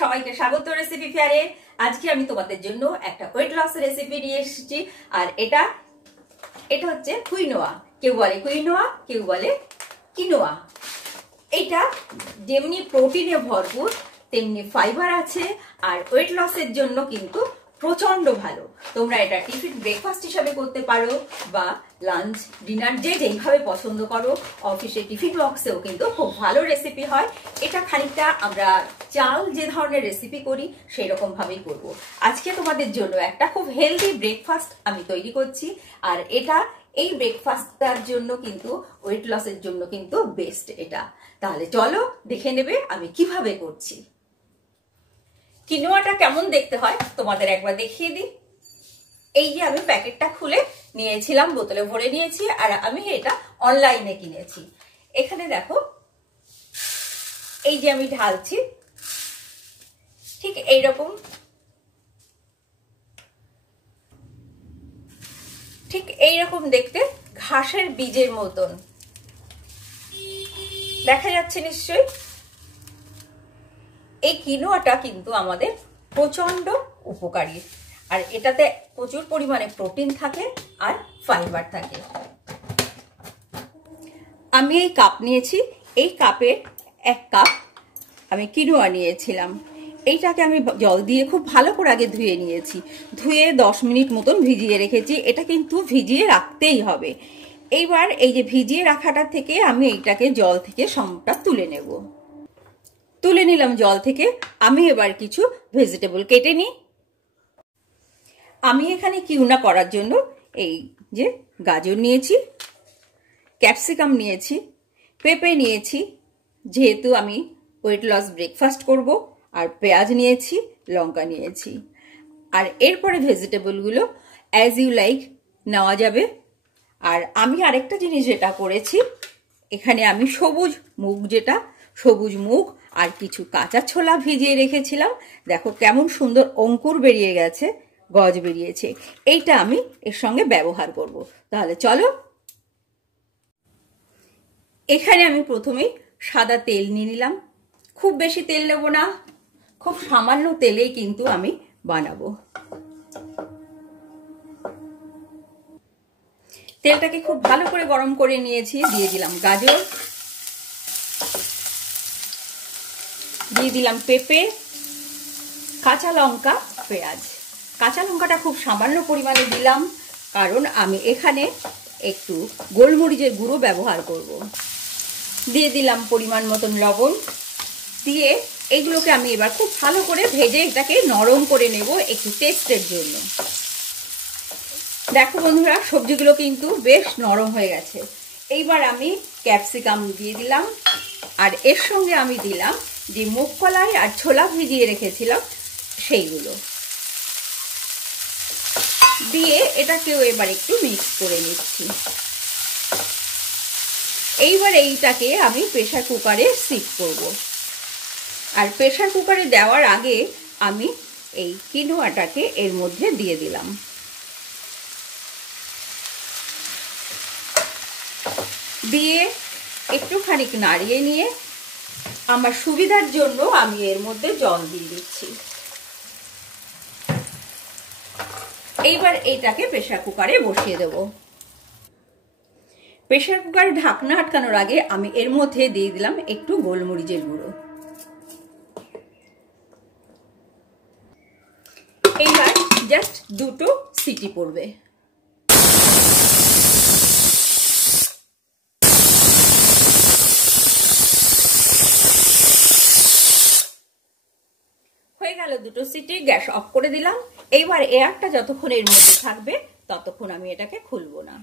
সবাইকে স্বাগত রেসিপি ফেয়ারে। আজকে আমি তোমাদের জন্য একটা ওয়েট লস রেসিপি নিয়ে এসেছি। আর এটা হচ্ছে কুইনোয়া। কেউ বলে কুইনোয়া, কেউ বলে কিনোয়া। এটা যেমনি প্রোটিনে ভরপুর তেমনি ফাইবার আছে, আর ওয়েট লসের জন্য কিন্তু প্রচন্ড ভালো। তোমরা এটা টিফিন ব্রেকফাস্ট হিসাবে করতে পারো বা লাঞ্চ ডিনার যে যেইভাবে পছন্দ করো। অফিসে টিফিন বক্সেও কিন্তু খুব ভালো রেসিপি হয়। এটা খানিকটা আমরা চাল যে ধরনের রেসিপি করি সেই রকম ভাবেই করবো। আজকে তোমাদের জন্য একটা খুব হেলদি ব্রেকফাস্ট আমি তৈরি করছি। আর এটা এই ব্রেকফাস্টটার জন্য কিন্তু ওয়েট লসের জন্য কিন্তু বেস্ট এটা। তাহলে চলো দেখে নেবে আমি কিভাবে করছি। কিনোয়াটা কেমন দেখতে হয় তোমাদের একবার দেখিয়ে দিই। এই যে আমি প্যাকেটটা খুলে নিয়েছিলাম, বোতলে ভরে নিয়েছি, আর আমি এটা অনলাইনে কিনেছি। এখানে দেখো, এই যে আমি ঢালছি ঠিক এইরকম, ঠিক এইরকম দেখতে ঘাসের বীজের মতন দেখা যাচ্ছে নিশ্চয়ই। এই কিনোয়াটা কিন্তু আমাদের প্রচন্ড উপকারী, আর এটাতে প্রচুর পরিমাণে প্রোটিন থাকে আর ফাইবার থাকে। আমি এই কাপ নিয়েছি, এই কাপে 1 কাপ আমি কিনোয়া নিয়েছিলাম। এইটাকে আমি জল দিয়ে খুব ভালো করে আগে ধুয়ে নিয়েছি। ধুয়ে 10 মিনিট মতন ভিজিয়ে রেখেছি। এটা কিন্তু ভিজিয়ে রাখতেই হবে। এইবার এই যে ভিজিয়ে রাখাটা থেকে আমি এইটাকে জল থেকে সবটা তুলে নেব। তুলে নিলাম জল থেকে। আমি এবার কিছু ভেজিটেবল কেটে নিই। আমি এখানে কিউনা করার জন্য এই যে গাজর নিয়েছি, ক্যাপসিকাম নিয়েছি, পেঁপে নিয়েছি, যেহেতু আমি ওয়েট লস ব্রেকফাস্ট করব, আর পেঁয়াজ নিয়েছি, লঙ্কা নিয়েছি। আর এরপরে ভেজিটেবলগুলো অ্যাজ ইউ লাইক নেওয়া যাবে। আর আমি আরেকটা জিনিস যেটা করেছি, এখানে আমি সবুজ মুগ আর কিছু কাঁচা ছোলা ভিজিয়ে রেখেছিলাম। দেখো কেমন সুন্দর অঙ্কুর বেরিয়ে গেছে, গজ বেরিয়েছে। এইটা আমি এর সঙ্গে ব্যবহার করব। তাহলে চলো। এখানে আমি প্রথমেই সাদা তেল নিয়ে নিলাম। খুব বেশি তেল নেব না, খুব সামান্য তেলেই কিন্তু আমি বানাবো। তেলটাকে খুব ভালো করে গরম করে নিয়েছি। দিয়ে দিলাম গাজর, দিয়ে দিলাম পেঁপে, কাঁচা লঙ্কা, পেঁয়াজ। কাঁচা লঙ্কাটা খুব সামান্য পরিমাণে দিলাম, কারণ আমি এখানে একটু গোলমরিচের গুঁড়ো ব্যবহার করব। দিয়ে দিলাম পরিমাণ মতন লবণ। দিয়ে এইগুলোকে আমি এবার খুব ভালো করে ভেজে এটাকে নরম করে নেব একটু টেস্টের জন্য। দেখো বন্ধুরা, সবজিগুলো কিন্তু বেশ নরম হয়ে গেছে। এইবার আমি ক্যাপসিকাম দিয়ে দিলাম, আর এর সঙ্গে আমি দিলাম যে মুগ কলাই আর ছোলা ভিজিয়ে রেখেছিলাম সেইগুলো দিয়ে এটাকেও এবার একটু মিক্স করে নিচ্ছি। এইবার এইটাকে আমি প্রেসার কুকারে সিট করব। আর প্রেসার কুকারে দেওয়ার আগে আমি এই কিনোয়াটাকে এর মধ্যে দিয়ে দিলাম। দিয়ে একটুখানি নাড়িয়ে নিয়ে আমার সুবিধার জন্য আমি এর মধ্যে জল দিয়ে দিচ্ছি। এইবার এইটাকে প্রেসার কুকারে বসিয়ে দেব। প্রেসার কুকারে ঢাকনা আটকানোর আগে আমি এর মধ্যে দিয়ে দিলাম একটু গোলমরিচের গুঁড়ো। এইবার জাস্ট 2টো সিটি পড়বে। হয়ে গেল 2টো সিটি, গ্যাস অফ করে দিলাম। এইবার এয়ারটা যতক্ষণ এর মধ্যে থাকবে ততক্ষণ আমি এটাকে খুলবো না।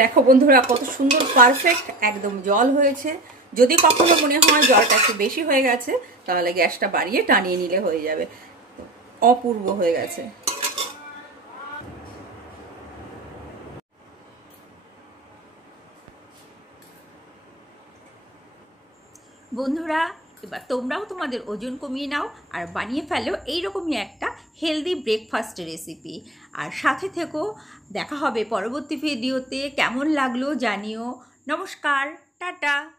দেখো বন্ধুরা, কত সুন্দর পারফেক্ট একদম জল হয়েছে। যদি কখনো মনে হয় জলটা একটু বেশি হয়ে গেছে, তাহলে গ্যাসটা বাড়িয়ে টানিয়ে নিলে হয়ে যাবে। অপূর্ব হয়ে গেছে। বন্ধুরা, এবার তোমরাও তোমাদের ওজন কমিয়ে নাও আর বানিয়ে ফেলো এইরকমই একটা হেলদি ব্রেকফাস্ট রেসিপি। আর সাথে থেকো, দেখা হবে পরবর্তী ভিডিওতে। কেমন লাগলো জানিও। নমস্কার, টাটা।